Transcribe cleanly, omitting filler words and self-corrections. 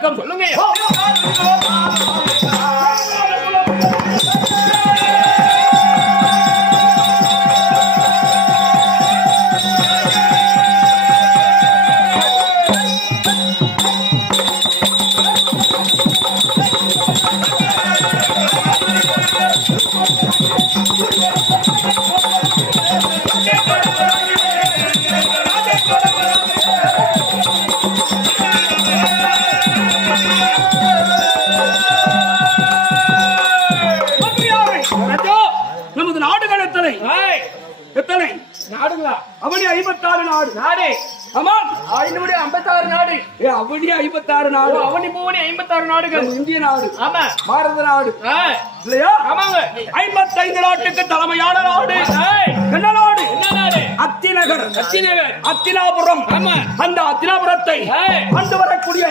வணக்கம். சொல்லுங்க. நமது நாடுகள் எத்தனை எத்தனை நாடுங்களா? அவனி 56 நாடு. நாடு ஆமா, 56 நாடு. அவனி 56 நாடு. அவனி பூவனி 56 நாடுகள். இந்திய நாடு, ஆமா, பாரத நாடு இல்லையா? ஆமாங்க. 55 நாட்டுக்கு தலைமையான நாடு என்ன நாடு? என்ன நாடு? அத்திநகர். அத்திநகர், அத்தினாபுரம். ஆமா. அந்த அத்தினாபுரத்தை ஆண்டு வரக்கூடிய